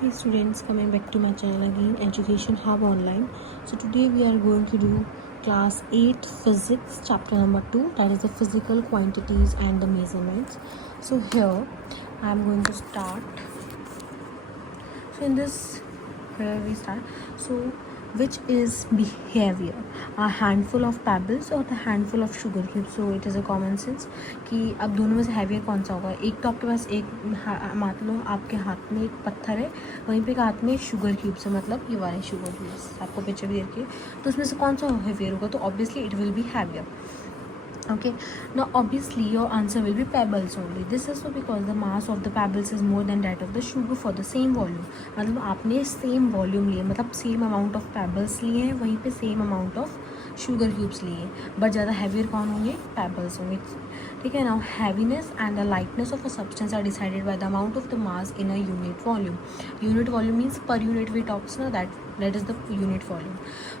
Hey students, coming back to my channel again, Education Hub Online. So today we are going to do class 8 physics chapter number 2, that is the physical quantities and the measurements. So here I am going to start. So in this, here we start. So which is behavior, a handful of pebbles or the handful of sugar cubes? So it is a common sense कि अब दोनों में से heavier कौन सा होगा. एक तो आपके पास एक मान लो आपके हाथ में एक पत्थर है, वहीं पे एक हाथ में शुगर क्यूब्स है, मतलब ये वाले शुगर क्यूब्स आपको पिक्चर भी देखिए. तो उसमें से कौन सा हैवियर होगा? तो obviously it will B heavier. Okay, now obviously your answer will be pebbles only. This is so because the mass of the pebbles is more than that of the sugar for the same volume. मतलब आपने same volume लिए, मतलब same amount of pebbles लिए हैं, वहीं पे same amount of sugar cubes लिए हैं, बट ज़्यादा हैवियर कौन होंगे? पेबल्स होंगे. ठीक है. Now heaviness and the lightness of a substance are decided by the amount of the mass in a unit volume. Unit volume means per unit we talks ना, that is the unit volume.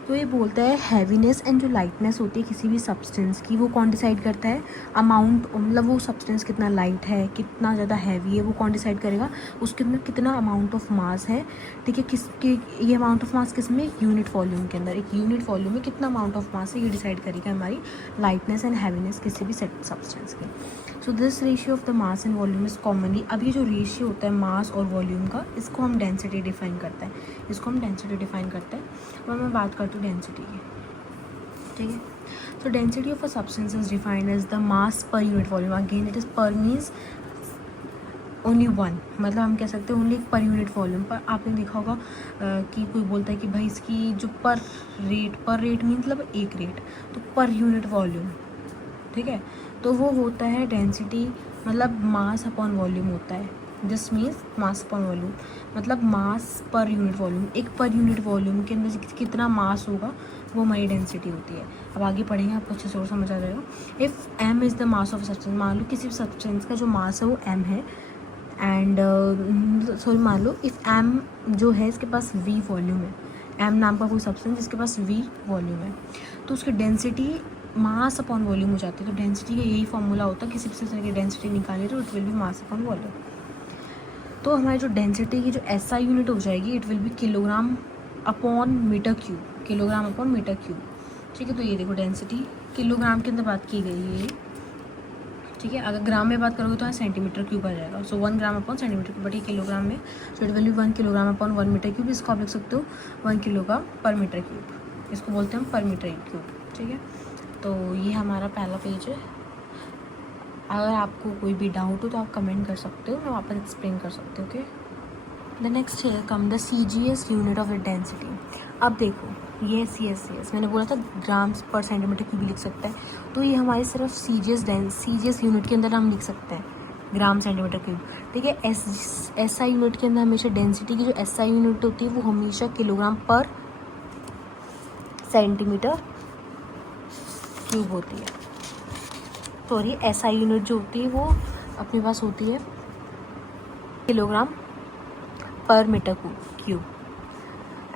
तो ये बोलता है heaviness and जो lightness होती है किसी भी सब्सटेंस की, वो कौन डिसाइड करता है? अमाउंट, मतलब वो सब्सटेंस कितना लाइट है, कितना ज़्यादा हैवी है, वो कौन डिसाइड करेगा? उसके अंदर कितना अमाउंट ऑफ मास है. ठीक है. किसके ये अमाउंट ऑफ मास किस में? यूनिट वॉल्यूम के अंदर. एक यूनिट वॉल्यूम में कितना अमाउंट ऑफ मास है, ये डिसाइड करेगा हमारी लाइटनेस एंड हैवीनेस किसी भी सब्सटेंस के. So this ratio of the mass and volume is commonly, अब ये जो रेशियो होता है मास और वॉल्यूम का, इसको हम डेंसिटी डिफाइन करते हैं. और मैं बात करती हूँ डेंसिटी की. ठीक है. So density of a substance is defined as the mass per unit volume. Again it is per means only one, मतलब हम कह सकते हैं ओनली पर यूनिट वॉल्यूम. पर आपने देखा होगा कि कोई बोलता है कि भाई इसकी जो पर रेट मीन मतलब एक रेट, तो पर यूनिट वॉल्यूम. ठीक है. तो वो होता है डेंसिटी, मतलब मास अपॉन वॉल्यूम होता है. This means mass upon volume, मतलब मास पर यूनिट वॉल्यूम. एक पर यूनिट वॉल्यूम के अंदर कितना मास होगा वो हमारी डेंसिटी होती है. अब आगे पढ़ेंगे, आपको अच्छे से और समझ आ जाएगा. If M is the mass of substance, मान लो किसी भी सब्सटेंस का जो मास है वो एम है, एंड मान लो इफ़ एम जो है इसके पास वी वॉल्यूम है, एम नाम का कोई सब्सटेंस जिसके पास वी वॉल्यूम है, तो उसकी डेंसिटी मास अपॉन वॉल्यूम हो जाती है. तो डेंसिटी का यही फॉर्मूला होता है, किसी भी सिस्टम की डेंसिटी निकालनी तो it will B mass upon volume. तो हमारी जो डेंसिटी की जो एसआई यूनिट हो जाएगी, it will be kilogram upon metre cube. Kilogram upon metre cube. ठीक है. तो ये देखो डेंसिटी किलोग्राम के अंदर बात की गई है ये. ठीक है. अगर ग्राम में बात करोगे तो सेंटीमीटर क्यूब आ जाएगा. So 1 gram upon centimetre cube, but ये किलोग्राम में. So it will be 1 kilogram upon 1 metre cube. इसको आप लिख सकते हो 1 किलोग्राम पर मीटर क्यूब. इसको बोलते हैं हम पर मीटर क्यूब. ठीक है. तो ये हमारा पहला पेज है. अगर आपको कोई भी डाउट हो तो आप कमेंट कर सकते हो, मैं वापस एक्सप्लेन कर सकती हूँ. ओके. द नेक्स्ट है come the CGS unit of density. अब देखो यस मैंने बोला था ग्राम्स पर सेंटीमीटर क्यूब लिख सकता है, तो ये हमारे सिर्फ CGS यूनिट के अंदर हम लिख सकते हैं ग्राम सेंटीमीटर क्यूब. ठीक है. SI यूनिट के अंदर हमेशा डेंसिटी की जो SI यूनिट होती है वो हमेशा किलोग्राम पर सेंटीमीटर क्यूब होती है. सॉरी, SI यूनिट जो होती है वो अपने पास होती है किलोग्राम पर मीटर क्यूब,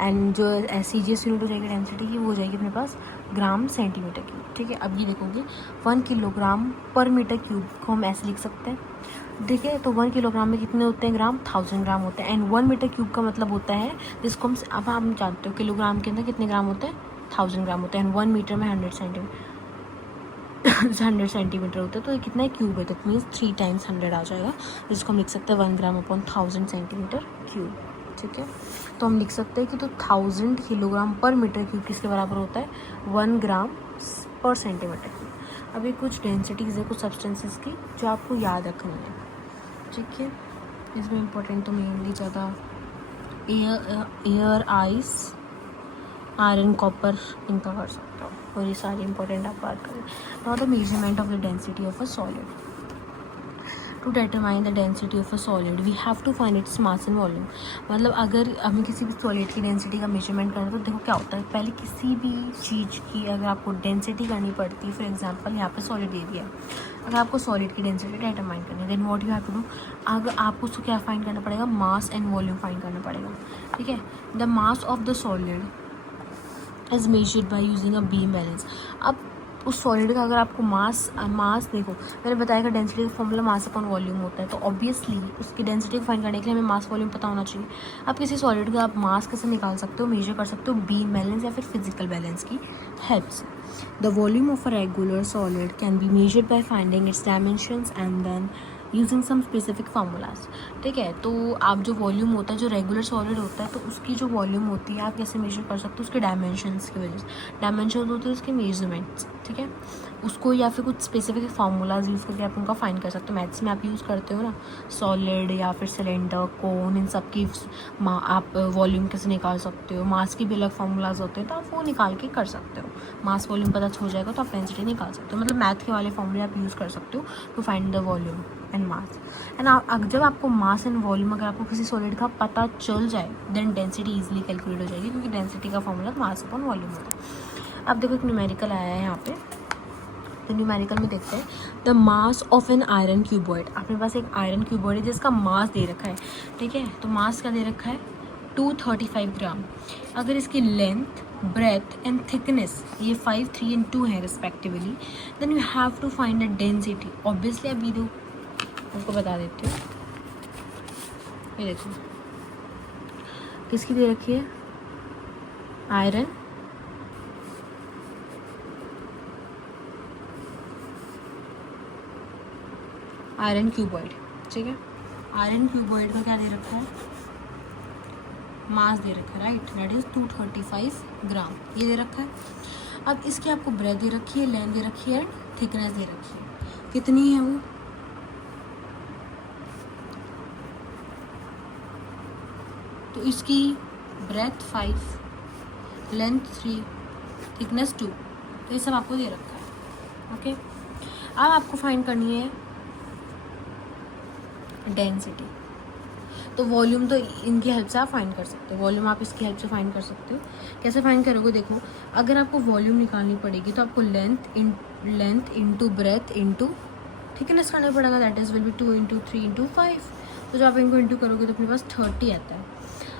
एंड जो CGS यूनिट हो जाएगी डेंसिटी की वो हो जाएगी अपने पास ग्राम सेंटीमीटर क्यूब. ठीक है. अब ये देखोगे 1 किलोग्राम पर मीटर क्यूब को हम ऐसे लिख सकते हैं. ठीक है. तो 1 किलोग्राम में कितने होते हैं ग्राम? 1000 ग्राम होते हैं. एंड 1 मीटर क्यूब का मतलब होता है जिसको हम, अब आप जानते हो किलोग्राम के अंदर कितने ग्राम होते हैं? 1000 ग्राम होते हैं. एंड 1 मीटर में 100 सेंटीमीटर होता है. तो ये कितना है? क्यूब है. दैट मीन्स 3 टाइम्स 100 आ जाएगा, जिसको हम लिख सकते हैं 1 ग्राम अपॉन 1000 सेंटीमीटर क्यूब. ठीक है. तो हम लिख सकते हैं कि तो 1000 किलोग्राम पर मीटर क्यूब किसके बराबर होता है? 1 ग्राम पर सेंटीमीटर क्यूब. अभी कुछ डेंसिटीज़ है कुछ सब्सटेंसेस की जो आपको याद रखनी है. ठीक है. इसमें इम्पोर्टेंट तो मेनली ज़्यादा एयर आइस आयरन कॉपर इनका कर सकता हूँ, और ये सारी इंपॉर्टेंट आप बात करें. Now the measurement of the density of a solid. To determine the density of a solid we have to find its mass and volume. मतलब अगर हमें किसी भी सॉलिड की डेंसिटी का मेजरमेंट करना है तो देखो क्या होता है, पहले किसी भी चीज़ की अगर आपको डेंसिटी करनी पड़ती है, फॉर एग्जांपल यहाँ पे सॉलिड दे दिया, अगर आपको सॉलिड की डेंसिटी डिटरमाइन करनी है then what you have to do, अगर आपको उसको क्या फाइंड करना पड़ेगा? मास एंड वॉल्यूम फाइंड करना पड़ेगा. ठीक है. The mass of the solid is measured by using a beam balance. अब उस सॉलिड का अगर आपको मास देखो, मैंने बताया कि डेंसिटी का फॉर्मूला मास अपॉन वॉल्यूम होता है, तो ऑब्वियसली उसकी डेंसिटी को फाइंड करने के लिए हमें मास वॉल्यूम पता होना चाहिए। आप किसी सॉलिड का आप मास कैसे निकाल सकते हो, मेजर कर सकते हो बीम बैलेंस या फिर फिजिकल बैलेंस की हेल्प से। The volume of a regular solid can be measured by finding its dimensions and then using some specific formulas. ठीक है, तो आप जो वॉल्यूम होता है, जो रेगुलर सॉलिड होता है, तो उसकी जो वॉल्यूम होती है आप कैसे मेजर कर सकते हो, उसके डायमेंशंस की वजह से। डायमेंशन होते हैं उसके मेजरमेंट्स, ठीक है, उसको या फिर कुछ स्पेसिफिक फार्मूलाज यूज़ करके आप उनका फाइंड कर सकते हो। मैथ्स में आप यूज़ करते हो ना, सॉलिड या फिर सिलेंडर, कोन, इन सब की आप वॉल्यूम कैसे निकाल सकते हो। मास की भी अलग फार्मूलाज होते हैं, तो आप वो निकाल के कर सकते हो। मास वॉल्यूम पता हो जाएगा तो आप डेंसिटी निकाल सकते हो। मतलब मैथ के वाले फॉर्मूले आप यूज़ कर सकते हो to find the volume and mass. And जब आपको मास एंड वॉल्यूम अगर आपको किसी सॉलिड का पता चल जाए, देन डेंसिटी इजीली कैलकुलेट हो जाएगी, क्योंकि डेंसिटी का फॉर्मूला मास अपॉन वॉल्यूम होता है। अब देखो एक न्यूमेरिकल आया है यहाँ पे, तो न्यूमेरिकल में देखते हैं the mass of an iron cuboid. अपने पास एक आयरन क्यूबॉइड है जिसका मास दे रखा है, ठीक है, तो मास का दे रखा है 235 ग्राम। अगर इसकी लेंथ, ब्रेथ एंड थिकनेस ये 5, 3 एंड 2 है respectively, then you have to find the density. Obviously अब ये दो आपको बता देती हूँ, ये देखो किसकी दे रखी है, आयरन, आयरन क्यूबॉइड, ठीक है। आयरन क्यूबॉइड का क्या दे रखा है, मास दे रखा है, राइट, दैट इज 235 ग्राम, ये दे रखा है। अब इसकी आपको ब्रेथ दे रखी है, लेंथ दे रखी है एंड थिकनेस दे रखी है। कितनी है वो, तो इसकी ब्रेथ 5, लेंथ 3, थिकनेस 2, तो ये सब आपको दे रखा है। ओके, अब आपको फाइंड करनी है डेंसिटी। तो वॉल्यूम तो इनकी हेल्प से आप फाइंड कर सकते हो, वॉल्यूम आप इसकी हेल्प से फाइंड कर सकते हो। कैसे फाइंड करोगे, देखो अगर आपको वॉल्यूम निकालनी पड़ेगी तो आपको length into breadth into thickness करना पड़ेगा, that is will be 2 into 3 into 5। तो जब आप इनको इंटू करोगे तो अपने पास 30 आता है।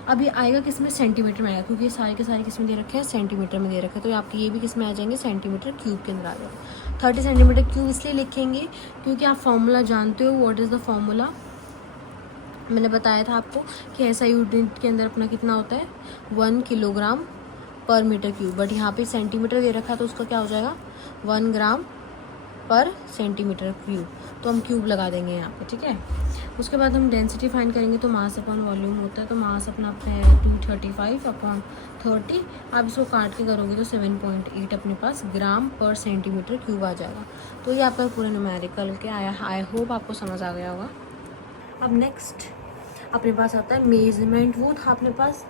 अब ये आएगा किस में, सेंटीमीटर में आएगा, क्योंकि ये सारे के सारे किस में दे रखे हैं, सेंटीमीटर में दे रखे हैं, तो आपके ये भी किस में आ जाएंगे, सेंटीमीटर क्यूब के अंदर आ जाएगा। 30 सेंटीमीटर क्यूब इसलिए लिखेंगे क्योंकि आप फॉर्मूला जानते हो, व्हाट इज़ द फॉर्मूला, मैंने बताया था आपको कि ऐसा यूनिट के अंदर अपना कितना होता है, 1 किलोग्राम पर मीटर क्यूब, बट यहाँ पे सेंटीमीटर दे रखा है तो उसका क्या हो जाएगा 1 ग्राम पर सेंटीमीटर क्यूब, तो हम क्यूब लगा देंगे यहाँ पे, ठीक है। उसके बाद हम डेंसिटी फाइंड करेंगे, तो मास अपॉन वॉल्यूम होता है, तो मास अपना है 235 अपॉन 30। आप इसको काट के करोगे तो 7.8 अपने पास ग्राम पर सेंटीमीटर क्यूब आ जाएगा। तो ये आपका पूरा न्यूमेरिकल के आया, आई होप आपको समझ आ गया होगा। अब नेक्स्ट अपने पास आता है मेजरमेंट। वो था अपने पास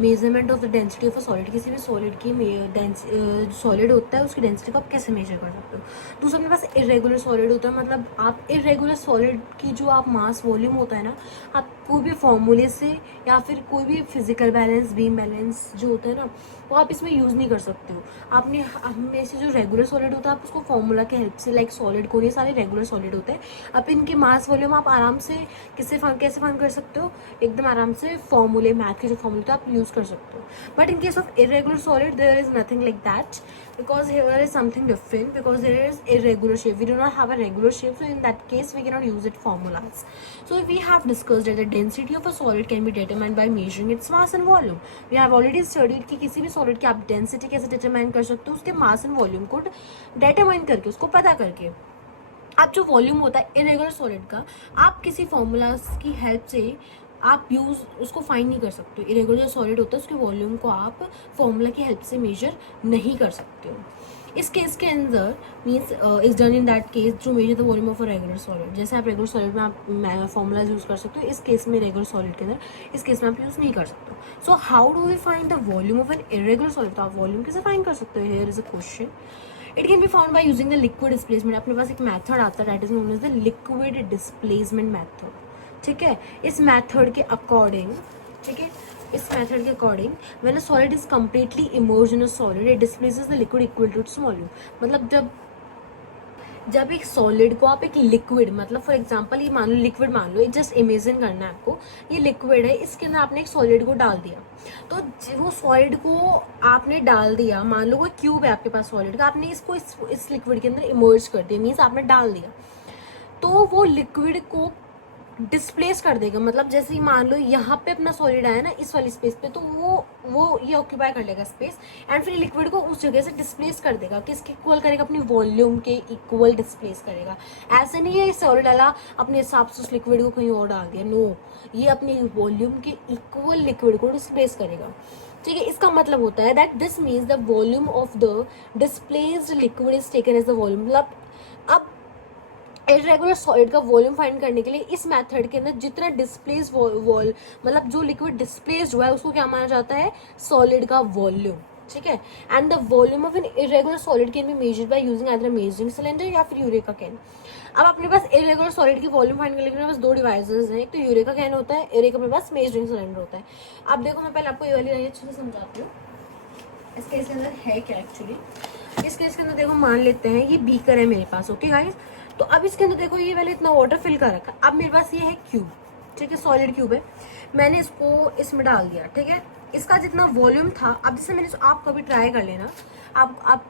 measurement of the density of a solid. किसी भी सॉलिड की सॉलिड होता है उसकी डेंसिटी को आप कैसे मेजर कर सकते हो। दूसरा अपने पास इरेगुलर सॉलिड होता है, मतलब आप इरेगुलर सॉलिड की जो आप मास वॉल्यूम होता है ना, आप कोई भी फॉर्मूले से या फिर कोई भी फिजिकल बैलेंस, बीम बैलेंस जो होता है ना, वो आप इसमें यूज़ नहीं कर सकते हो। आपने हमें से जो रेगुलर सॉलिड होता है आप उसको फॉर्मूला के हेल्प से, लाइक सॉलिड को, ये सारे रेगुलर सॉलिड होते हैं, आप इनके मास वॉल्यूम आप आराम से कैसे फाइंड कर सकते हो, एकदम आराम से फॉर्मूले, मैथ के जो फॉर्मूले होते हैं आप यूज़ कर सकते हो। But in case of irregular solid there is nothing like that, because here is something different, because there is irregular shape, we do not have a regular shape, so in that case we cannot use it formulas. So we have discussed that the density of a solid can be determined by measuring its mass and volume. We have already studied कि किसी भी solid की आप density कैसे determine कर सकते हो, उसके mass and volume को determine करके, उसको पता करके। आप जो वॉल्यूम होता है इरेगुलर सॉलिड का, आप किसी फॉर्मूलाज की हेल्प से आप यूज़ उसको फाइंड नहीं कर सकते हो। इरेगुलर सॉलिड होता है उसके वॉल्यूम को आप फॉर्मूला की हेल्प से मेजर नहीं कर सकते हो। इस केस के अंदर means is done in that case जो measure the volume of a regular solid. जैसे आप रेगुलर सॉलिड में आप फॉर्मूलाज यूज़ कर सकते हो, इस केस में रेगुलर सॉलिड के अंदर इस केस में आप यूज़ नहीं कर सकते हो। So how do we find the volume of an irregular solid, तो आप वॉल्यूम कैसे फाइंड कर सकते हो, here is a question. It can be found by using the liquid displacement. अपने पास एक मेथड आता है that is known as the liquid displacement method, ठीक है। इस मेथड के अकॉर्डिंग, ठीक है, इस मेथड के according when a solid is completely immersed in a solid it displaces the liquid equal to its volume. मतलब जब एक सॉलिड को आप एक लिक्विड, मतलब फॉर एग्जांपल ये मान लो लिक्विड मान लो, जस्ट इमेजिन करना है आपको, ये लिक्विड है, इसके अंदर आपने एक सॉलिड को डाल दिया, तो वो सॉलिड को आपने डाल दिया, मान लो कोई क्यूब है आपके पास सॉलिड का, आपने इसको इस लिक्विड के अंदर इमर्ज कर दिया, मीन्स आपने डाल दिया, तो वो लिक्विड को डिस्प्लेस कर देगा। मतलब जैसे ही मान लो यहाँ पे अपना सॉलिड आया ना इस वाली स्पेस पे, तो वो ये ऑक्यूपाई कर लेगा स्पेस, एंड फिर लिक्विड को उस जगह से डिस्प्लेस कर देगा। किसके इक्वल करेगा? अपनी वॉल्यूम के इक्वल डिस्प्लेस करेगा। ऐसे नहीं है सॉलिड डाला अपने हिसाब से उस लिक्विड को कहीं और डाल दिया, नो, ये अपनी वॉल्यूम के इक्वल लिक्विड को डिस्प्लेस करेगा। ठीक है, इसका मतलब होता है that this means the volume of the displaced liquid is taken as the volume. मतलब अब इरेगुलर सॉलिड का वॉल्यूम फाइंड करने के लिए इस मेथड के अंदर जितना डिस्प्लेस वॉल मतलब जो लिक्विड डिस्प्लेस्ड हुआ है उसको क्या माना जाता है? सॉलिड का वॉल्यूम। ठीक है, and the volume of an irregular solid can be measured by using either measuring cylinder या फिर यूरेका कैन। अब अपने पास इरेगुलर सॉलिड की वॉल्यूम फाइंड करने के लिए बस दो डिवाइसेस हैं, एक तो यूरेका कैन होता है, एक अपने पास मेजरिंग सिलेंडर होता है। अब देखो मैं पहले आपको ये वाली लाइन अच्छे से समझाती हूँ इस केस के अंदर है क्या एक्चुअली। इस केस के अंदर देखो मान लेते हैं ये बीकर है मेरे पास, ओके गाइस। तो अब इसके अंदर देखो ये मैंने इतना वाटर फिल कर रखा, अब मेरे पास ये है क्यूब, ठीक है, सॉलिड क्यूब है, मैंने इसको इसमें डाल दिया। ठीक है, इसका जितना वॉल्यूम था, अब जैसे मैंने आप कभी ट्राई कर लेना, आप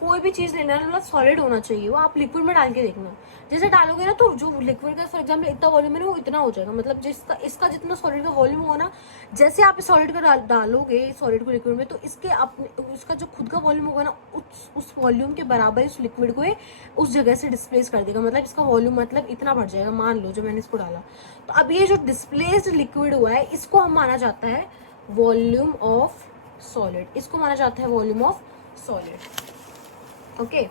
कोई भी चीज़ लेना मतलब सॉलिड होना चाहिए, वो आप लिक्विड में डाल के देखना, जैसे डालोगे ना तो जो लिक्विड का फॉर एग्जाम्पल इतना वॉल्यूम है ना वो इतना हो जाएगा। मतलब जिसका इसका जितना सॉलिड का वॉल्यूम होगा ना, जैसे आप सॉलिड का डालोगे सॉलिड को लिक्विड में, तो इसके अपने उसका जो खुद का वॉल्यूम होगा ना उस वॉल्यूम के बराबर इस लिक्विड को उस जगह से डिस्प्लेस कर देगा। मतलब इसका वॉल्यूम मतलब इतना बढ़ जाएगा। मान लो जो मैंने इसको डाला, तो अब ये जो डिस्प्लेस्ड लिक्विड हुआ है इसको हम माना जाता है वॉल्यूम ऑफ सॉलिड, इसको माना जाता है वॉल्यूम ऑफ सॉलिड। ओके,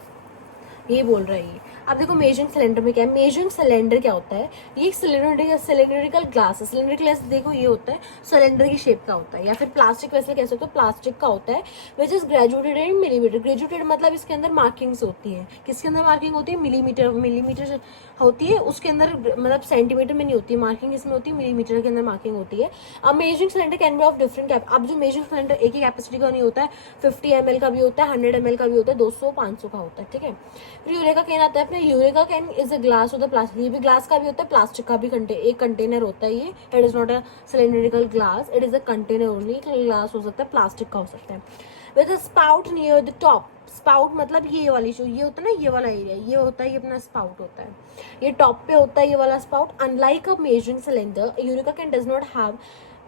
ये बोल रहा है ये। अब देखो मेजरिंग सिलेंडर में क्या है, मेजरिंग सिलेंडर क्या होता है, ये एक सिलेंड्रिकल ग्लास है। सिलेंड्रिकल ग्लास देखो ये होता है सिलेंडर की शेप का होता है, या फिर प्लास्टिक वैसे कह सकते हो प्लास्टिक का होता है, which is graduated in millimetre. Graduated मतलब इसके अंदर मार्किंग्स होती है, किसके अंदर मार्किंग होती है? मिलीमीटर होती है, उसके अंदर मतलब सेंटीमीटर में नहीं होती है मार्किंग, इसमें होती है मिलीमीटर के अंदर मार्किंग होती है। अब measuring cylinder can be of different cap. अब जो मेजरिंग सिलेंडर एक ही कैपेसिटी का नहीं होता है, 50 ml का भी होता है, 100 ml का भी होता है, 200 500 का होता है। ठीक है, फिर यूरेका कैन आता है अपने। Eureka can is a glass होता है प्लास्टिक, ये भी ग्लास का भी होता है, प्लास्टिक का भी एक कंटेनर होता है ये। It is not a cylindrical glass, it is a container only. Glass हो सकता है, प्लास्टिक का हो सकता है। With a spout near the top. Spout मतलब ये वाली जो ये होता है ना, ये वाला एरिया ये होता है, ये अपना स्पाउट होता है, ये टॉप पे होता है ये वाला spout. Unlike a measuring cylinder, eureka can does not have,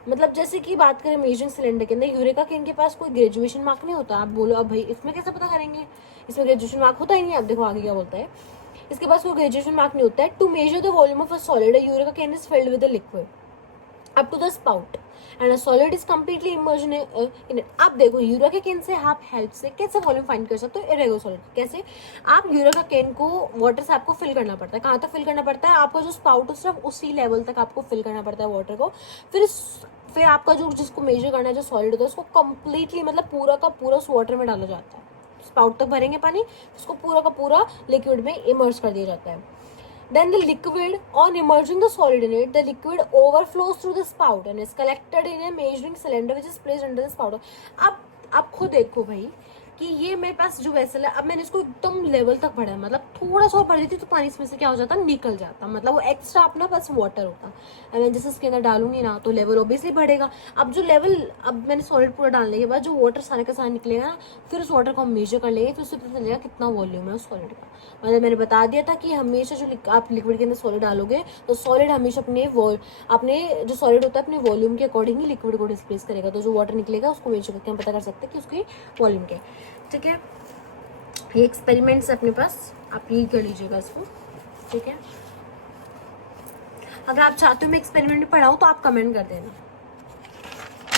मतलब जैसे कि बात करें मेजरिंग सिलेंडर के अंदर, यूरेका कैन के पास कोई ग्रेजुएशन मार्क नहीं होता। आप बोलो अब भाई इसमें कैसे पता करेंगे, इसमें ग्रेजुएशन मार्क होता ही नहीं। आप देखो आगे क्या बोलता है, इसके पास कोई ग्रेजुएशन मार्क नहीं होता है। To measure the volume of a solid, eureka can is filled with a liquid up to the spout and a solid is completely immersed in it. आप देखो यूरेका कैन से आप help से कैसे volume find कर सकते हो irregular solid. कैसे? आप यूरेका कैन को वाटर से आपको फिल करना पड़ता है। कहाँ तक फिल करना पड़ता है? आपका जो स्पाउट है सिर्फ उसी लेवल तक आपको फिल करना पड़ता है वाटर को। फिर आपका जो जिसको मेजर करना है जो सॉलिड होता है उसको कंप्लीटली मतलब पूरा का पूरा उस वाटर में डाला जाता है। स्पाउट तक भरेंगे पानी, उसको पूरा का पूरा लिक्विड में इमर्ज कर दिया जाता है। Then the liquid, on immersing the solid in it, the liquid overflows through the spout and is collected in a measuring cylinder which is placed under the spout. अब खुद देखो भाई कि ये मेरे पास जो वेसल है, अब मैंने इसको एकदम लेवल तक भरा है, मतलब थोड़ा सा और भर देती तो पानी इसमें से क्या हो जाता, निकल जाता, मतलब वो एक्स्ट्रा अपना बस वाटर होता। अब मैं जैसे इसके अंदर डालूंगी ना तो लेवल ऑब्वियसली बढ़ेगा। अब जो लेवल, अब मैंने सॉलिड पूरा डालने के बाद जो वाटर सारे का सारा निकलेगा ना, फिर उस वाटर को हम मेजर कर लेंगे, फिर उससे पता चलेगा कितना वॉल्यूम है उस सॉलिड का। मतलब मैंने बता दिया था कि हमेशा जो आप लिक्विड के अंदर सॉलिड डालोगे तो सॉलिड हमेशा अपने जो सॉलिड होता है अपने वॉल्यूम के अकॉर्डिंग ही लिक्विड को डिस्प्लेस करेगा। तो जो वाटर निकलेगा उसको मेजर करके हम पता कर सकते हैं कि उसकी वॉल्यूम के। ठीक है, ये एक्सपेरिमेंट्स अपने पास, आप यही कर लीजिएगा इसको। ठीक है, अगर आप चाहते हो मैं एक्सपेरिमेंट में पढ़ाऊँ तो आप कमेंट कर देना,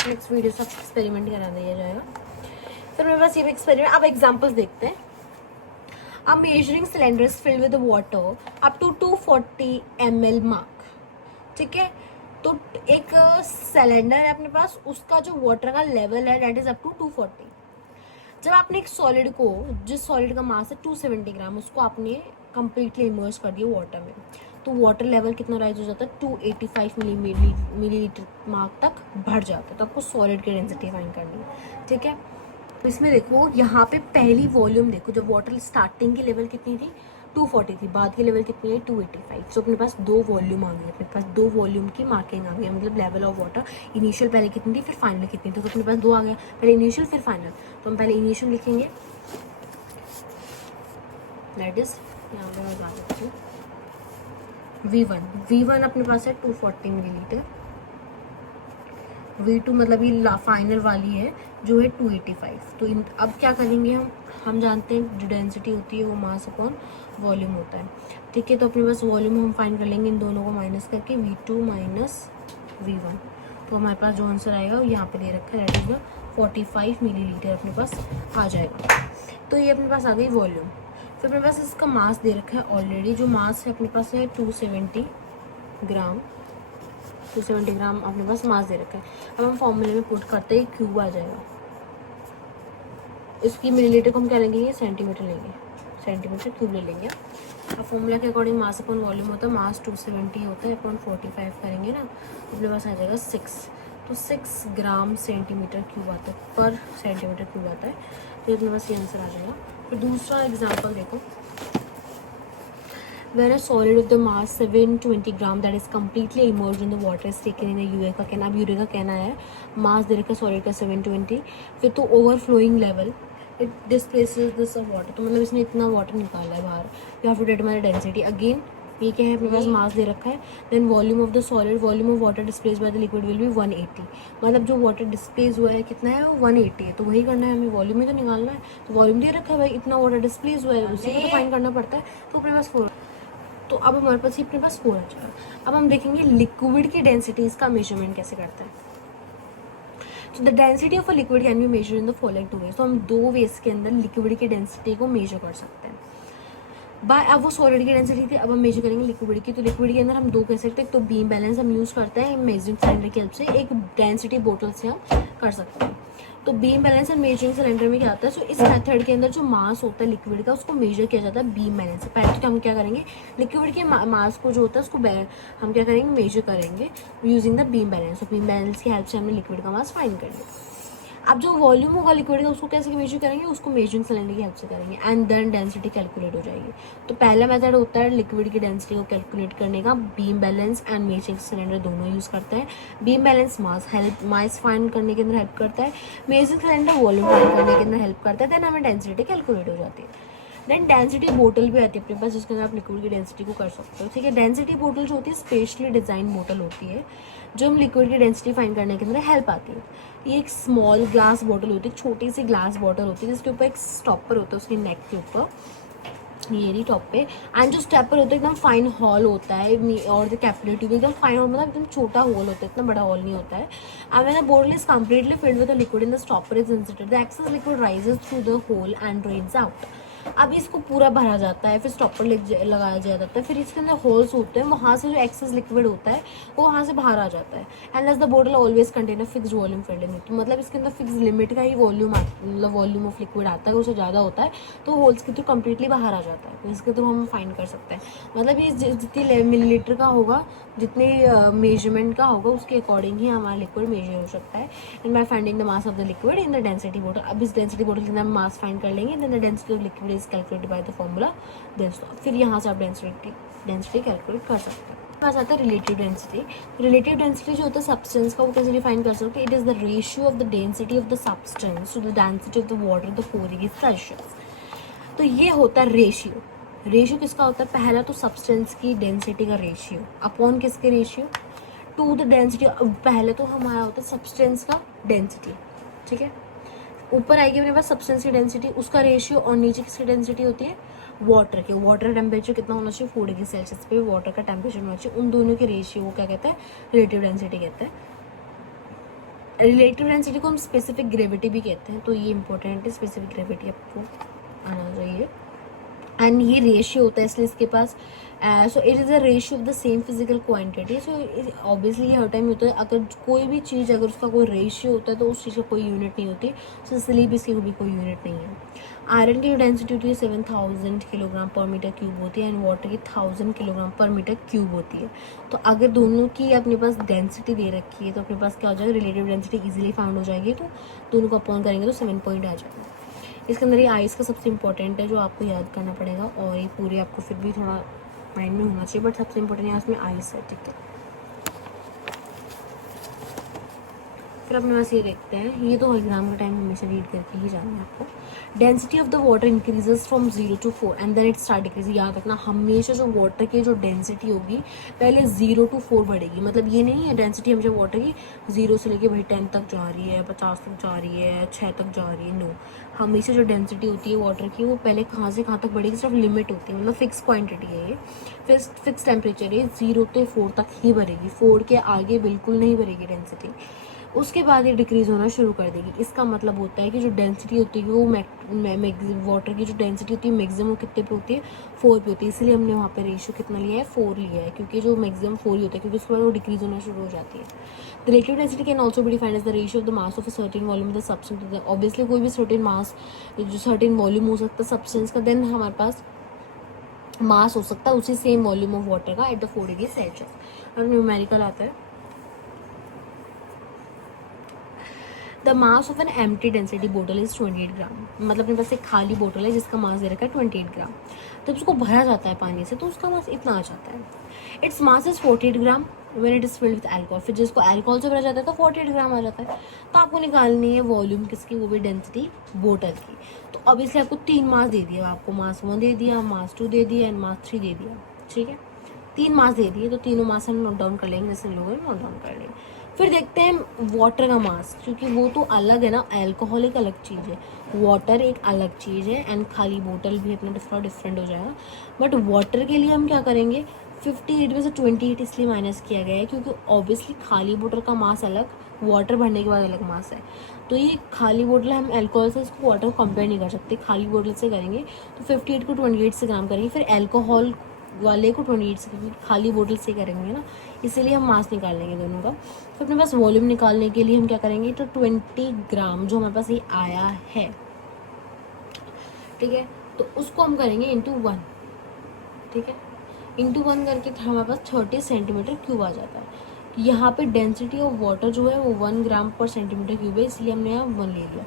नेक्स्ट वीडियो सब एक्सपेरिमेंट करा दिया जाएगा। फिर मेरे पास ये भी एक्सपेरिमेंट, अब एग्जांपल्स देखते हैं। अब measuring cylinder is filled with water up to 240 ml mark. ठीक है, तो एक सिलेंडर है अपने पास, उसका जो वाटर का लेवल है दैट इज अप टू 240। जब आपने एक सॉलिड को, जिस सॉलिड का मास है 270 ग्राम, उसको आपने कंप्लीटली इमर्ज कर दिया वाटर में, तो वाटर लेवल कितना राइज हो जाता है, 285 मिलीलीटर मार्क तक बढ़ जाता है। तो आपको सॉलिड की डेंसिटी फाइंड करनी है। ठीक है, तो इसमें देखो यहाँ पे पहली वॉल्यूम देखो, जब वाटर स्टार्टिंग की लेवल कितनी थी 240 थी, बाद की लेवल कितनी है 285। सो अपने पास दो वॉल्यूम आ गई, अपने पास दो वॉल्यूम की मार्किंग आ गई, मतलब लेवल ऑफ वाटर। इनिशियल पहले कितनी थी, फिर फाइनल कितनी थी, तो अपने पास दो आ गया, पहले इनिशियल फिर फाइनल। तो हम पहले इनिशियल लिखेंगे, दैट इज यहाँ पर मैं बता देती हूँ V1 अपने पास है 240 मिलीलीटर। V2 मतलब ये फाइनल वाली है जो है 285। तो अब क्या करेंगे हम जानते हैं जो डेंसिटी होती है वो मास अपॉन वॉल्यूम होता है, ठीक है। तो अपने पास वॉल्यूम हम फाइंड कर लेंगे इन दोनों को माइनस करके, V2 माइनस V1। तो हमारे पास जो आंसर आएगा वो यहाँ पे दे रखा है, दैट इज द 45 मिलीलीटर अपने पास आ जाएगा। तो ये अपने पास आ गई वॉल्यूम। फिर अपने पास इसका मास दे रखा है ऑलरेडी, जो मास है अपने पास है 270 ग्राम अपने पास मास दे रखा है। अब हम फॉर्मूले में पुट करते हैं, क्यूब आ जाएगा। इसकी मिलीलीटर को हम क्या लेंगे, ये सेंटीमीटर लेंगे, सेंटीमीटर क्यूब ले लेंगे। अब फॉर्मूला के अकॉर्डिंग मास अपॉन वॉल्यूम होता है, मास 270 होता है अपॉन 45 करेंगे ना, अपने पास आ जाएगा 6। तो 6 ग्राम सेंटीमीटर क्यूब आता है, पर सेंटीमीटर क्यूब आता है। तो अपने पास ये आंसर आ जाएगा। फिर दूसरा एग्जाम्पल देखो, where a solid of the mass 720 gram that is completely immersed in the water is taken in a यूरे का कहना। अब यूरे का कहना है मास दे रखा सॉलिड का 720, फिर तो overflowing level it displaces this of water. तो मतलब इसने इतना वाटर निकाला है बाहर। You have to determine density again. ये क्या है, अपने पास मास दे रखा है, then volume of the solid, volume of water displace by the liquid will be 180। मतलब जो वाटर डिस्प्लेस हुआ है कितना है, वो 180 है। तो वही करना है हमें, वॉल्यूम ही तो निकालना है। तो वॉल्यूम दे रखा है भाई, इतना वाटर डिस्प्लेस हुआ है, उसी को तो फाइंड करना पड़ता है। तो अपने पास 4, तो अब हमारे पास अपने पास 4 आ जाएगा। अब हम देखेंगे लिक्विड की डेंसिटी इसका मेजरमेंट कैसे करते हैं। तो the density of a liquid can be measure in the following 2 ways. तो हम 2 वेज के अंदर लिक्विड की डेंसिटी को मेजर कर सकते हैं। बाय, अब वो सॉलिड की डेंसिटी थी, अब हम मेजर करेंगे लिक्विड की। तो लिक्विड के अंदर हम 2 कह सकते हैं, तो बीम बैलेंस हम यूज़ करते हैं मेजरिंग सिलेंडर की हेल्प से, एक डेंसिटी बोतल से हम कर सकते हैं। तो beam balance and measuring cylinder में क्या आता है, सो इस मेथड के अंदर जो मास होता है लिक्विड का उसको मेजर किया जाता है बीम बैलेंस से। पहले तो हम क्या करेंगे, लिक्विड के मास को जो होता है उसको हम क्या करेंगे, मेजर करेंगे यूजिंग द बीम बैलेंस। तो बीम बैलेंस की हेल्प से हमने लिक्विड का मास फाइंड कर लिया। अब जो वॉल्यूम होगा लिक्विड का उसको कैसे मेजर करेंगे, उसको मेजरिंग सिलेंडर की हेल्प से करेंगे एंड देन डेंसिटी कैलकुलेट हो जाएगी। तो पहला मेथड होता है लिक्विड की डेंसिटी को कैलकुलेट करने का, beam balance and measuring cylinder दोनों यूज़ करते हैं। बीम बैलेंस मास फाइंड करने के अंदर हेल्प करता है, मेजरिंग सिलेंडर वॉल्यूम फाइंड करने के अंदर हेल्प करता है, देन हमें डेंसिटी कैलकुलेट हो जाती है। देन डेंसिटी बोतल भी आती है अपने पास, जिसके अंदर आप लिक्विड की डेंसिटी को कर सकते हो, ठीक है। डेंसिटी बोतल जो होती है स्पेशली डिजाइन बोतल होती है, जो हम लिक्विड की डेंसिटी फाइंड करने के अंदर हेल्प आती है। ये एक स्मॉल ग्लास बॉटल होती है, छोटी सी ग्लास बॉटल होती है, जिसके ऊपर एक स्टॉपर होता है, उसके नेक के ऊपर ये नहीं टॉप पे, एंड जो स्टेपर होता है एकदम फाइन हॉल होता है, और द कैपिलरी ट्यूब एकदम फाइन हॉल, मतलब एकदम छोटा होल होता है, इतना बड़ा हॉल नहीं होता है। And when the bottle is completely filled with the liquid in the stopper is inserted, the excess liquid rises through the hole and drains out. अब इसको पूरा भरा जाता है, फिर स्टॉपर लगाया जाता है, फिर इसके अंदर होल्स होते हैं, वहाँ से जो एक्सेस लिक्विड होता है वो वहाँ से बाहर आ जाता है। एंड द बोतल always contain a fix volume filled in it. तो मतलब इसके अंदर फिक्स लिमिट का ही वॉल्यूम मतलब वॉल्यूम ऑफ लिक्विड आता है, उससे ज़्यादा होता है तो होल्स के थ्रू कम्प्लीटली बाहर आ जाता है। तो इसके थ्रू हम फाइंड कर सकते हैं, मतलब ये जितनी मिलीलीटर का होगा, जितने मेजरमेंट का होगा उसके अकॉर्डिंग ही हमारा लिक्विड मेजर हो सकता है। And by finding the mass of the liquid in the density बोतल। अब इस डेंसिटी बोतल के अंदर हम मास फाइंड कर लेंगे, then the density of liquid is calculated by the formula then. फिर यहाँ से आप डेंसिटी कैलकुलेट कर सकते हैं। पास आता है रिलेटिव डेंसिटी। रिलेटिव डेंसिटी जो होता है सब्सटेंस का, वो कैसे डिफाइन कर सकते हैं, it is the ratio of the density of the substance to the density of the water the 4 degree Celsius. तो ये होता है रेशियो। रेशियो किसका होता है, पहला तो सब्सटेंस की डेंसिटी का रेशियो अपॉन किसके रेशियो, टू द डेंसिटी। पहले तो हमारा होता है सब्सटेंस का डेंसिटी, ठीक है। ऊपर आएगी अपने पास सब्सटेंस की डेंसिटी, उसका रेशियो, और नीचे किसकी डेंसिटी होती है, वाटर के। वाटर टेम्परेचर कितना होना चाहिए, 4 डिग्री सेल्सियस पे वाटर का टेम्परेचर होना चाहिए। उन दोनों के रेशियो को क्या कहते हैं, रिलेटिव डेंसिटी कहते हैं। रिलेटिव डेंसिटी को हम स्पेसिफिक ग्रेविटी भी कहते हैं, तो ये इंपॉर्टेंट है, स्पेसिफिक ग्रेविटी आपको आना चाहिए। एंड ये रेशियो होता है इसलिए इसके पास, so it is a ratio of the same physical quantity. So obviously ये हर टाइम होता है, अगर कोई भी चीज़ अगर उसका कोई रेशियो होता है तो उस चीज़ का कोई यूनिट नहीं होती, सो इसलिए भी इसकी भी कोई यूनिट नहीं है। आयरन की जो डेंसिटी होती है 7000 किलोग्राम पर मीटर क्यूब होती है, एंड वाटर की 1000 किलोग्राम पर मीटर क्यूब होती है। तो अगर दोनों की अपने पास डेंसिटी दे रखी है तो अपने पास क्या हो जाएगा, रिलेटिव डेंसिटी ईजिली फाउंड हो जाएगी। तो दोनों को अपॉन करेंगे तो 7 पॉइंट आ जाएगा। इसके अंदर ये आइस का सबसे इंपॉर्टेंट है जो आपको याद करना पड़ेगा, और ये पूरे आपको फिर भी थोड़ा माइंड में होना चाहिए, बट सबसे इंपॉर्टेंट यहाँ इसमें आइस है, ठीक है। फिर अपने पास ये देखते हैं, ये तो एग्जाम का टाइम हमेशा रीड करके ही जाना है आपको। Density of the water increases from 0 to 4 and then it start decrease. याद रखना हमेशा जो वाटर की जो डेंसिटी होगी पहले 0 to 4 बढ़ेगी। मतलब ये नहीं है डेंसिटी हमेशा वाटर की 0 से लेके भाई 10 तक जा रही है, 50 तक जा रही है, 6 तक जा रही है, नो। हमेशा जो डेंसिटी होती है वाटर की वो पहले कहाँ से कहाँ तक बढ़ेगी, सिर्फ लिमिट होती है, मतलब फिक्स क्वांटिटी है ये, फिक्स टेम्परेचर है, 0 से 4 तक ही बढ़ेगी, 4 के आगे बिल्कुल नहीं बढ़ेगी डेंसिटी। उसके बाद ये डिक्रीज होना शुरू कर देगी। इसका मतलब होता है कि जो डेंसिटी होती है वो वाटर की जो डेंसिटी होती है मैक्सिमम वो कितने पे होती है, 4 पे होती है। इसलिए हमने वहाँ पे रेशियो कितना लिया है, 4 लिया है, क्योंकि जो मैक्सिमम 4 ही होता है, क्योंकि उसके बाद वो डिक्रीज होना शुरू हो जाती है। The relative density can also be defined as the ratio of the mass of a certain volume of the substance. Obviously कोई भी सर्टेन मास, जो सर्टेन वॉल्यूम हो सकता है सब्सटेंस का, देन हमारे पास मास हो सकता है उसी सेम वॉल्यूम ऑफ वाटर का एट द 4 डिग्री सेल्सियस। और न्यूमेरिकल आता है, the mass of an empty density बोतल इज 28 ग्राम। मतलब अपने पास एक खाली बोतल है जिसका मास दे रखा है 28 ग्राम। जब उसको भरा जाता है पानी से तो उसका मास इतना आ जाता है। Its mass is 48 gram when it is filled with alcohol. फिर जिसको अल्कोहल से भरा जाता है तो 48 ग्राम आ जाता है। तो आपको निकालनी है वॉल्यूम किसकी, वो भी डेंसिटी बोतल की। तो अब इसलिए आपको 3 मास दे दिया, आपको मास 1 दे दिया, मास 2 दे दिया एंड मास 3 दे दिया, ठीक है। 3 मास दे दिए, तो तीनों मास हम नोट डाउन कर लेंगे, जैसे लोगों ने नोट डाउन कर लेंगे। फिर देखते हैं वाटर का मास, क्योंकि वो तो अलग है ना, अल्कोहल एक अलग चीज़ है, वाटर एक अलग चीज़ है, एंड खाली बोतल भी अपना डिफरेंट हो जाएगा। बट वाटर के लिए हम क्या करेंगे, 58 में से 28 इसलिए माइनस किया गया है क्योंकि ऑब्वियसली खाली बोतल का मास अलग, वाटर भरने के बाद अलग मास है। तो ये खाली बोतल हम अल्कोहल से इसको वाटर को कंपेयर नहीं कर सकते, खाली बोतल से करेंगे तो 58 को 28 से ग्राम करेंगे, फिर अल्कोहल वाले को 28 से, खाली बोतल से करेंगे ना, इसीलिए हम मास निकाल लेंगे दोनों का। तो अपने पास वॉल्यूम निकालने के लिए हम क्या करेंगे, तो 20 ग्राम जो हमारे पास ये आया है, ठीक है, तो उसको हम करेंगे इंटू 1, ठीक है, इंटू 1 करके हमारे पास 30 सेंटीमीटर क्यूब आ जाता है। यहाँ पे डेंसिटी ऑफ वाटर जो है वो 1 ग्राम पर सेंटीमीटर क्यूब है, इसलिए हमने यहाँ 1 ले लिया,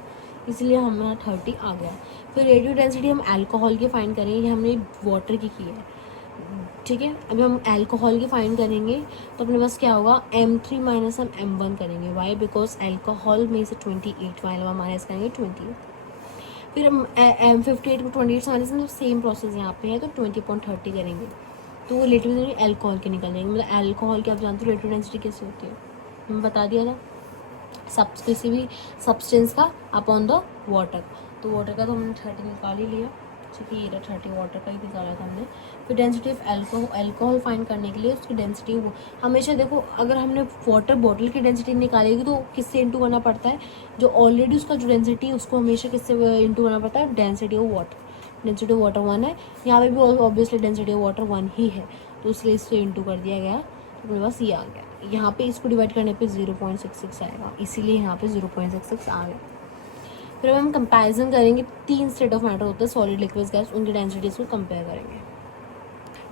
इसलिए हमें यहाँ 30 आ गया। फिर रेडियो डेंसिटी हम अल्कोहल की फाइंड करेंगे, ये हमने वाटर की है, ठीक है। अभी हम अल्कोहल की फाइंड करेंगे तो अपने पास क्या होगा, M3 माइनस हम M1 करेंगे, वाई बिकॉज अल्कोहल में से 28 वाला माइनस करेंगे 28। फिर हम M58 को 28 से माइनस, मतलब सेम प्रोसेस यहाँ पे है, तो 20.30 करेंगे, तो वो रिलेटिव डेंसिटी अल्कोहल की निकल जाएंगे। मतलब अल्कोहल की आप जानते हो रिलेटिव डेंसिटी कैसे होती है, मैं बता दिया था, किसी भी सब्सटेंस का अपॉन द वाटर। तो वाटर का तो हमने 30 निकाल ही लिया, ठीक है, ये 30 वाटर का ही निकाला था हमने। फिर डेंसिटी ऑफ अल्कोहल फाइंड करने के लिए उसकी डेंसिटी वो हमेशा देखो, अगर हमने वाटर बॉटल की डेंसिटी निकालेगी तो किससे इंटू करना पड़ता है, जो ऑलरेडी उसका जो डेंसिटी है उसको हमेशा किससे इंटू करना पड़ता है, density of water. Density of water 1 है, यहाँ पे भी ऑब्वियसली डेंसिटी ऑफ वाटर 1 ही है, तो इसलिए इससे इंटू कर दिया गया, तो मेरे पास ये आ गया। यहाँ पे इसको डिवाइड करने पे 0.66 आएगा, इसीलिए यहाँ पे 0.66 आ गया। फिर हम कंपैरिजन करेंगे, 3 स्टेट ऑफ मैटर होता है, सॉलिड, लिक्विड, गैस, उनकी डेंसिटीज को कंपेयर करेंगे।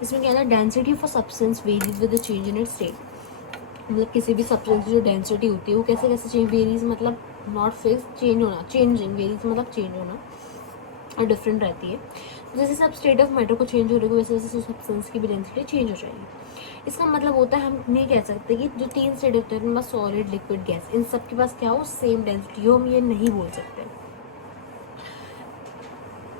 इसमें क्या है ना, density of a substance varies with the change in its state. मतलब किसी भी सब्सटेंस की जो डेंसिटी होती है वो कैसे कैसे चेंज, वेरीज मतलब नॉट फिक्स, चेंज होना, चेंजिंग, वेरीज मतलब चेंज होना, और डिफरेंट रहती है। तो जैसे सब स्टेट ऑफ मैटर को चेंज हो रही है वैसे वैसे सब्सटेंस की भी डेंसिटी चेंज हो जाएगी। इसका मतलब होता है हम नहीं कह सकते कि जो 3 स्टेट होते हैं उनमें सॉलिड, लिक्विड, गैस, इन सब के पास क्या हो सेम डेंसिटी हो, हम ये नहीं बोल सकते।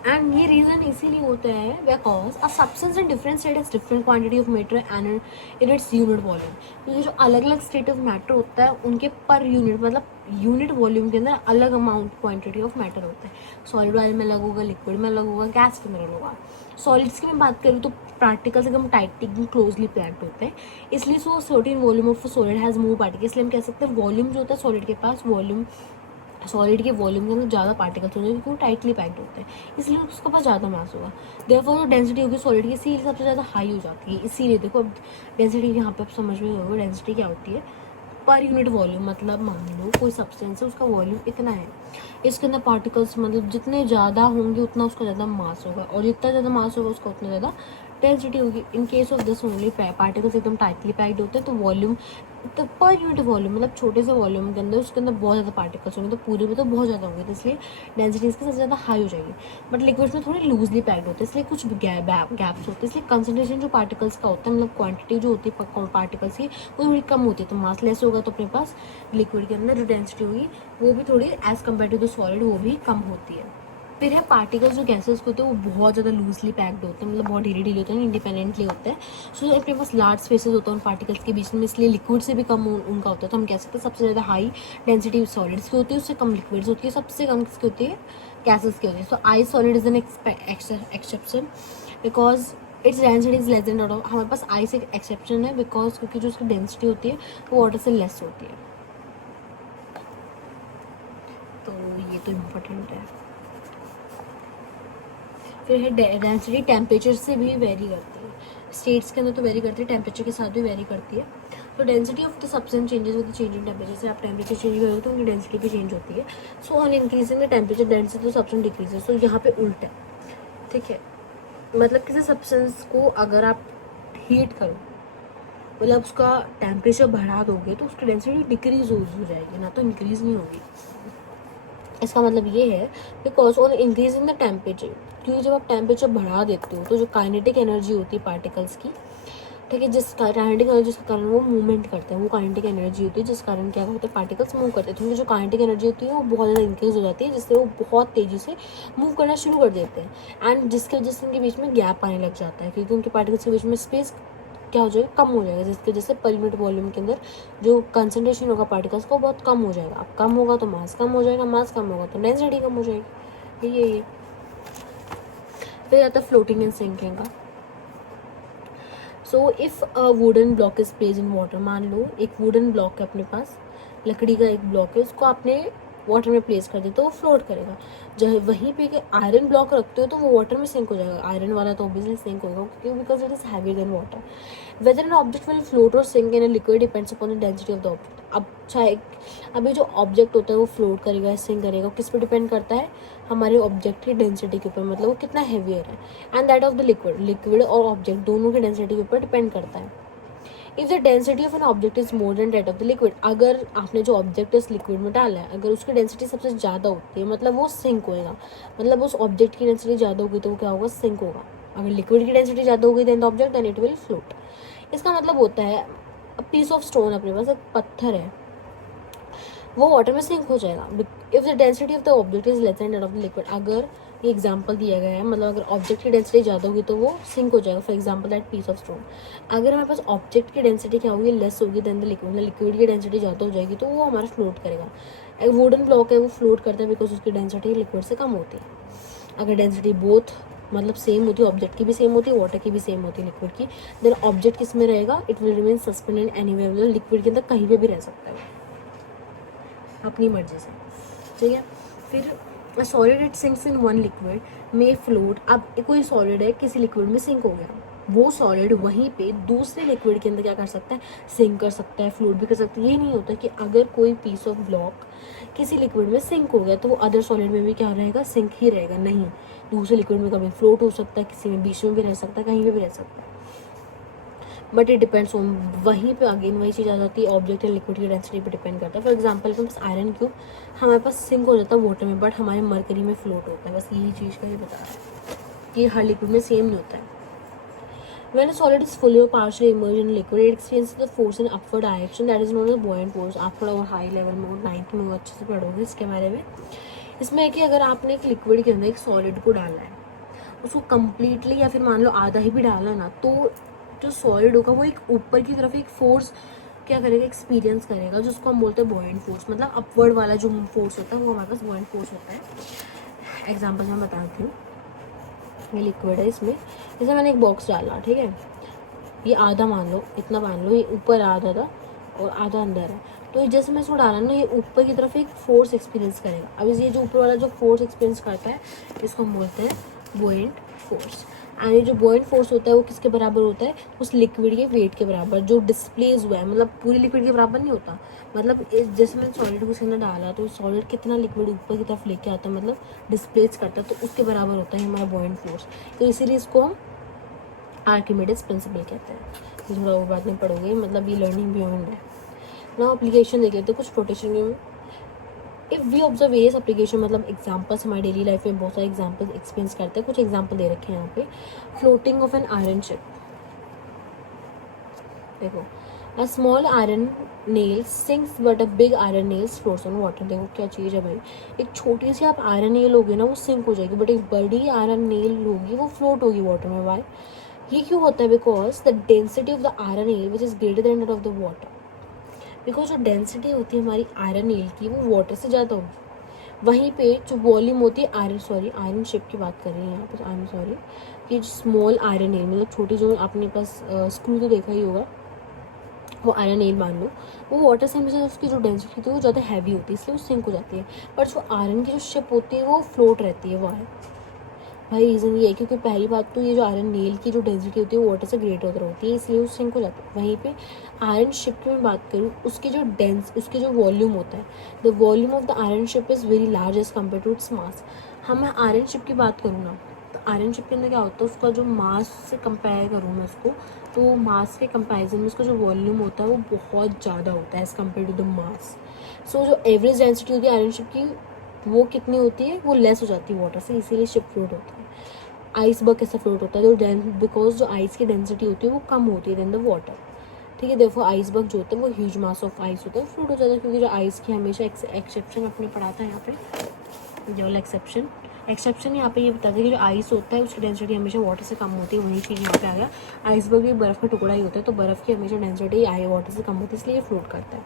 एंड ये रीजन इसीलिए होता है because a substance in different state has different quantity of matter and in its unit volume. क्योंकि जो अलग अलग स्टेट ऑफ मैटर होता है उनके पर यूनिट मतलब यूनिट वॉल्यूम के अंदर अलग अमाउंट क्वांटिटी ऑफ मैटर होता है। सॉलिड वाले में अलग होगा, लिक्विड में अलग होगा, गैस के अंदर अलग होगा। सॉलिड्स की मैं बात करूँ तो पार्टिकल्स एकदम टाइटली क्लोजली पैक्ड होते हैं, इसलिए सो certain volume of solid has more particle, इसलिए हम कह सकते हैं वॉल्यूम जो होता है सॉलिड के पास, वॉल्यूम सॉलिड के वॉल्यूम के अंदर ज़्यादा पार्टिकल्स होते हैं क्योंकि वो टाइटली पैक्ड होते हैं, इसलिए उसके पास ज़्यादा मास होगा। देयरफॉर जो डेंसिटी होगी सॉलिड की इसीलिए सबसे ज़्यादा हाई हो जाती है। इसीलिए देखो अब डेंसिटी यहाँ पे आप समझ में होगा डेंसिटी क्या होती है, पर यूनिट वॉल्यूम। मतलब मान लो कोई सब्सटेंस है उसका वॉल्यूम इतना है, इसके अंदर पार्टिकल्स मतलब जितने ज़्यादा होंगे उतना उसका ज़्यादा मास होगा, और जितना ज़्यादा मास होगा उसका उतना ज़्यादा डेंसिटी होगी। इन case of this only particles एकदम टाइटली पैक्ड होते हैं तो वॉल्यूम तो पर यूनिट वॉल्यूम मतलब छोटे से वॉल्यूम के अंदर उसके अंदर बहुत ज़्यादा पार्टिकल्स होंगे, तो पूरे में तो बहुत ज़्यादा होंगे, तो इसलिए डेंसिटी इसकी सबसे ज़्यादा हाई हो जाएगी। बट लिक्विड्स में थोड़ी लूजली पैक्ड होते हैं, इसलिए कुछ गैप्स होते हैं, इसलिए कंसनट्रेशन जो पार्टिकल्स का होता है, मतलब क्वांटिटी जो होती है पार्टिकल्स की वो थोड़ी कम होती है। तो मास लेस होगा तो अपने पास लिक्विड के अंदर जो डेंसिटी होगी वो भी थोड़ी as compare to the solid वो भी कम होती है। फिर है पार्टिकल्स जो गैसेस होते हैं वो बहुत ज़्यादा लूजली पैक्ड होते हैं, मतलब बहुत ढीले ढीले होते हैं, इंडिपेंडेंटली होते हैं। सो अपने पास लार्ज स्पेसेस होता है उन पार्टिकल्स के बीच में, इसलिए लिक्विड से भी कम उनका होता है। तो हम कह सकते हैं सबसे ज़्यादा हाई डेंसिटी सॉलिड्स की होती है, उससे कम लिक्विड्स होती है, सबसे कम किसकी होती है, गैसेस की होती है। So ice solid is an exception because its density is less than that of, हमारे पास आई से एक्सेप्शन है बिकॉज क्योंकि जो उसकी डेंसिटी होती है वो वाटर से लेस होती है। तो ये तो इम्पोर्टेंट है। फिर है डेंसिटी टेम्परेचर से भी वेरी करती है, स्टेट्स के अंदर तो वेरी करती है, टेम्परेचर के साथ भी वेरी करती है। तो density of the substance changes with change in temperature, से आप टेम्परेचर चेंज करोगे तो उनकी डेंसिटी भी चेंज होती है। So on increasing the temperature density तो सब्सटेंस डिक्रीजेस, तो यहाँ पे उल्ट है, ठीक है। मतलब किसी सब्सटेंस को अगर आप हीट करो, मतलब उसका टेम्परेचर बढ़ा दोगे तो उसकी डेंसिटी डिक्रीज हो जाएगी, ना तो इंक्रीज नहीं होगी। इसका मतलब ये है because on increase in the temperature, क्योंकि जब आप टेम्परेचर बढ़ा देते हो तो जो काइनेटिक एनर्जी होती है पार्टिकल्स की, ठीक है, जिस काइनेटिक एनर्जी के कारण वो मूवमेंट करते हैं, वो काइनेटिक एनर्जी होती है जिस कारण क्या होता है पार्टिकल्स मूव करते हैं। क्योंकि जो काइनेटिक एनर्जी होती है वो बहुत ज़्यादा इंक्रीज हो जाती है, जिससे वो बहुत तेज़ी से मूव करना शुरू कर देते हैं, एंड जिसकी वजह से उनके बीच में गैप आने लग जाता है, क्योंकि उनके पार्टिकल्स के बीच में स्पेस क्या हो जाएगा, कम हो जाएगा, जिसकी वजह से पर यूनिट वॉल्यूम के अंदर जो कंसनट्रेशन होगा पार्टिकल्स का बहुत कम हो जाएगा। अब कम होगा तो मास कम हो जाएगा, मास कम होगा तो डेंसिटी कम हो जाएगी। ये फिर आता है फ्लोटिंग एंड सिंकिंग का। So if a wooden block is place in water, मान लो एक वुडन ब्लॉक है अपने पास, लकड़ी का एक ब्लॉक है, उसको आपने वाटर में प्लेस कर दिया तो वो फ्लोट करेगा। जब वहीं पे कि आयरन ब्लॉक रखते हो तो वो वाटर में सिंक हो जाएगा, आयरन वाला तो ऑब्वियसली सिंक होगा क्योंकि because it is heavier than water. Whether an object will float और sink in a liquid depends upon the density of the object. अब चाहे अभी जो ऑब्जेक्ट होता है वो फ्लोट करेगा सिंक करेगा, किस पे डिपेंड करता है, हमारे ऑब्जेक्ट की डेंसिटी के ऊपर, मतलब वो कितना हैवियर है, and that of the liquid और ऑब्जेक्ट दोनों की डेंसिटी के ऊपर डिपेंड करता है। If the density of an object is more than that of the liquid, अगर आपने जो ऑब्जेक्ट इस लिक्विड में डाला है अगर उसकी डेंसिटी सबसे ज़्यादा होती है मतलब वो सिंक होएगा, मतलब उस ऑब्जेक्ट की डेंसिटी ज़्यादा होगी तो वो क्या होगा, सिंक होगा। अगर लिक्विड की डेंसिटी ज़्यादा होगी then the object then it will float. इसका मतलब होता है पीस ऑफ स्टोन अपने पास एक पत्थर है, वो वाटर में सिंक हो जाएगा if the density of the object is less then that of the liquid. अगर ये एग्जाम्पल दिया गया है, मतलब अगर ऑब्जेक्ट की डेंसिटी ज़्यादा होगी तो वो सिंक हो जाएगा, for example that piece of stone. अगर हमारे पास ऑब्जेक्ट की डेंसिटी क्या होगी, लेस होगी देन द लिक्विड, मतलब लिक्विड की डेंसिटी ज़्यादा हो जाएगी तो वो हमारा फ्लोट करेगा। एक वुडन ब्लॉक है वो फ्लोट करता है बिकॉज उसकी डेंसिटी लिक्विड से कम होती है। अगर डेंसिटी बोथ मतलब सेम होती है, ऑब्जेक्ट की भी सेम होती है, वाटर की भी सेम होती है, लिक्विड की, देन ऑब्जेक्ट किस में रहेगा, it will remain suspended anywhere, मतलब लिक्विड के अंदर कहीं पे भी रह सकता है अपनी मर्जी से, ठीक है। फिर solid it sinks in one liquid में फ्लोट। अब कोई सॉलिड है किसी लिक्विड में सिंक हो गया, वो सॉलिड वहीं पे दूसरे लिक्विड के अंदर क्या कर सकता है, सिंक कर सकता है, फ्लोट भी कर सकता है। ये नहीं होता कि अगर कोई पीस ऑफ ब्लॉक किसी लिक्विड में सिंक हो गया तो वो अदर सॉलिड में भी क्या रहेगा, सिंक ही रहेगा, नहीं, दूसरे लिक्विड में कभी फ्लोट हो सकता है, किसी में बीच में भी रह सकता है, कहीं पे भी रह सकता है, बट इट डिपेंड्स ऑन, वहीं पे अगेन वही चीज़ आ जाती है, ऑब्जेक्ट या लिक्विड की डेंसिटी पे डिपेंड करता है। फॉर एग्जांपल के पास आयरन क्यूब हमारे पास सिंक हो जाता है वाटर में, बट हमारे मरकरी में फ्लोट होता है, बस यही चीज़ का ही बता रहा है कि हर लिक्विड में सेम नहीं होता है। When a solid is fully or partially immersed in liquid, it experiences the force in upward direction that is known as buoyant force। आप थोड़ा और हाई लेवल में और 9th में अच्छे से पढ़ोगे इसके बारे में। इसमें है कि अगर आपने एक लिक्विड के अंदर एक सॉलिड को डालना है, उसको कम्प्लीटली या फिर मान लो आधा ही भी डालना है ना, तो जो सॉलिड होगा वो एक ऊपर की तरफ एक फोर्स क्या करेगा, एक्सपीरियंस करेगा, जिसको हम बोलते हैं बुओयंट फोर्स, मतलब अपवर्ड वाला जो फोर्स होता है वो हमारे पास बुओयंट फोर्स होता है। एग्जाम्पल मैं बताती हूँ, ये लिक्विड है, इसमें जैसे मैंने एक बॉक्स डाला, ठीक है, ये आधा मान लो, इतना मान लो, ये ऊपर आधा था और आधा अंदर है, तो जैसे मैं इसको डाला ना ये ऊपर की तरफ एक फोर्स एक्सपीरियंस करेगा। अब ये जो ऊपर वाला जो फोर्स एक्सपीरियंस करता है इसको हम बोलते हैं बुओयंट फोर्स। एंड ये जो बुओयंट फोर्स होता है वो किसके बराबर होता है, उस लिक्विड के वेट के बराबर जो डिस्प्लेस हुआ है, मतलब पूरी लिक्विड के बराबर नहीं होता, मतलब जैसे मैंने सॉलिड को उसके अंदर डाला तो सॉलिड कितना लिक्विड ऊपर की तरफ लेके आता है, मतलब डिस्प्लेस करता है, तो उसके बराबर होता है हमारा बुओयंट फोर्स। तो इसीलिए इसको हम आर्किमिडीज प्रिंसिपल कहते हैं। थोड़ा वो बात नहीं पढ़ोगे, मतलब ये लर्निंग बियॉन्ड है। ना एप्लीकेशन देख लेते कुछ फ्लोटेशन के। If we observe various application, मतलब एग्जांपल्स हमारी डेली लाइफ में बहुत सारे एग्जांपल्स एक्सपीरियंस करते हैं। कुछ एग्जांपल दे रखे हैं यहाँ पे। Floating of an iron ship, देखो a small iron nail sinks but a big iron nail floats on water. देखो क्या चीज़ है भाई, एक छोटी सी आप आयरन नेल होगी ना वो सिंक हो जाएगी, बट एक बड़ी आयरन नेल होगी वो फ्लोट होगी वाटर में। वाई? ये क्यों होता है? Because the density of the iron nail which is greater than that of the water. Because जो डेंसिटी होती है हमारी आयरन नेल की वो वाटर से ज़्यादा होगी। वहीं पे जो वॉल्यूम होती है आयरन शिप की बात कर रही हैं यहाँ पर, आई एम सॉरी, कि स्मॉल आयरन नेल मतलब छोटी, जो आपने पास स्क्रू तो देखा ही होगा, वो आयरन नेल मान लो, वो वाटर से हमेशा उसकी जो डेंसिटी होती है वो ज़्यादा हैवी होती है, इसलिए वो सिंक हो जाती है। बट जो आयरन की जो शिप होती है वो फ्लोट रहती है। वो है भाई रीज़न ये है क्योंकि पहली बात तो ये जो आयरन नेल की जो डेंसिटी होती है वो वाटर से ग्रेटर होती है, इसलिए वो सिंक हो जाती है। वहीं पे आयरन शिप की मैं बात करूँ, उसकी जो वॉल्यूम होता है, the volume of the iron ship is very large as compare to its mass. हम मैं आयरन शिप की बात करूँ ना, तो आयरन शिप के अंदर क्या होता है, उसका जो मास से कंपेयर करूँ मैं उसको, तो मास के कंपैरिजन में उसका जो वॉल्यूम होता है वो बहुत ज़्यादा होता है as compare to the mass. So जो एवरेज डेंसिटी होती है आयरन शिप की वो कितनी होती है, वो लेस हो जाती है वाटर से, इसीलिए शिप फ्लोट होती है। आइसबर्ग कैसा फ्लोट होता है, जो बिकॉज जो आइस की डेंसिटी होती है वो कम होती है देन द वाटर। ठीक है, देखो आइसबर्ग जो होता है वो ह्यूज मास ऑफ आइस होता है, फ्लोट हो जाता है, क्योंकि जो आइस की हमेशा एक्सेप्शन अपने पढ़ा था यहाँ पे, जो एक्सेप्शन यहाँ पे ये बताता है कि जो आइस होता है उसकी डेंसिटी हमेशा वाटर से कम होती है। वही चीज़ यहाँ पे आ गया, आइसबर्ग भी बर्फ़ का टुकड़ा ही होता है, तो बर्फ़ की हमेशा डेंसिटी वाटर से कम होती है, इसलिए ये फ्लोट करता है।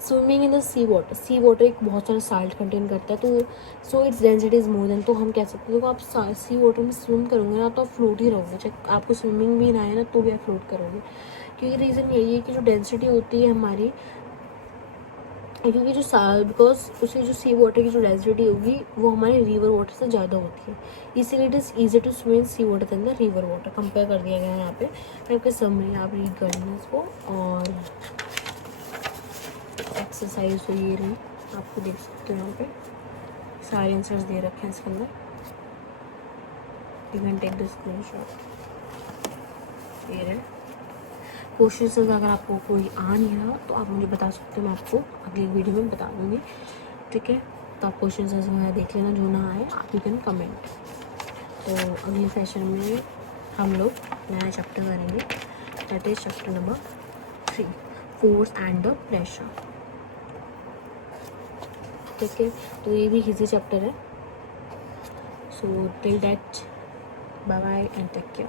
Swimming in the sea water एक बहुत सारा साल्ट कंटेन करता है, तो so its density is more than, तो हम कह सकते हैं देखो आप सी वाटर में स्विम करोगे ना तो आप फ्लोट ही रहोगे, चाहे आपको स्विमिंग भी ना आए ना तो भी आप फ्लोट करोगे। क्योंकि रीज़न यही है कि जो डेंसिटी होती है हमारी, क्योंकि जो बिकॉज उसकी जो सी वाटर की जो डेंसिटी होगी वो हमारे रिवर वाटर से ज़्यादा होती है, इसीलिए it is easy to swim sea water than the river water, compare कर दिया गया है यहाँ पे। आपके समरी आप रीड कर लें इसको, और एक्सरसाइज तो ये रही, आपको देख सकते हो यहाँ पे सारे आंसर्स दे रखे हैं इसके अंदर, you can take the screenshot. ये रहे क्वेश्चन, अगर आपको कोई आ नहीं रहा तो आप मुझे बता सकते हो, मैं आपको अगली वीडियो में बता दूँगी। ठीक है, तो आप क्वेश्चन जो है देख लेना, जो ना आए आप यू कैन कमेंट। तो अगले सेशन में हम लोग नया चैप्टर करेंगे, that is chapter number 3, force and the pressure. ठीक है, तो ये भी इजी चैप्टर है। So till that, bye bye and take care.